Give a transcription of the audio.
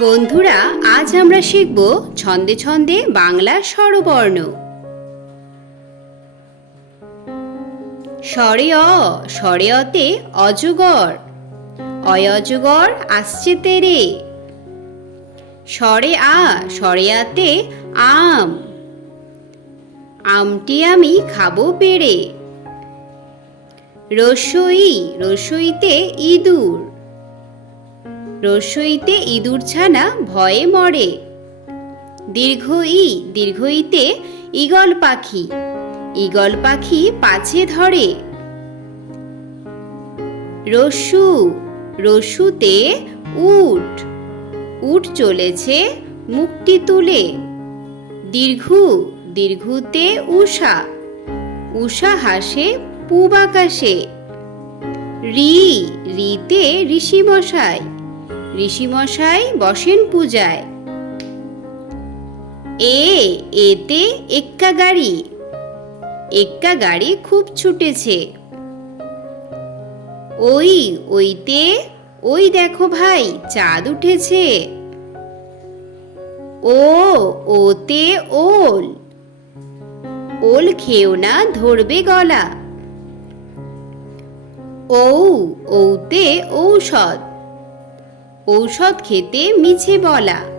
বন্ধুরা, আজ আমরা শিখব ছন্দে ছন্দে বাংলা স্বরবর্ণ। স্বরে অ, স্বরে অতে অজগর অয় অজগর আসছে তেরে। স্বরে আ, স্বরে আতে আম। আমটি আমি খাব পেড়ে রসই, রসইতে ইঁদুর। রসইতে ইঁদুর ছানা ভয়ে মরে। দীর্ঘ ই, দীর্ঘ ইতে ঈগল পাখি ঈগল পাখি পাছে ধরে। রসু, রসুতে উট উট চলেছে মুখটি তুলে। দীর্ঘ, দীর্ঘতে উষা উষা হাসে পূব আকাশে। রি, রিতে ঋষিমশাই ঋষিমশাই বসেন পূজায়। এ, এতে এক্কা গাড়ি। এক্কা গাড়ি খুব ছুটেছে। ওই, ওইতে, ওই দেখো ভাই, চাঁদ উঠেছে। ও, ওতে ওল। ওল খেও না, ধরবে গলা। ঔ, ঔতে ঔষধ। ঔষধ খেতে মিছে বলা।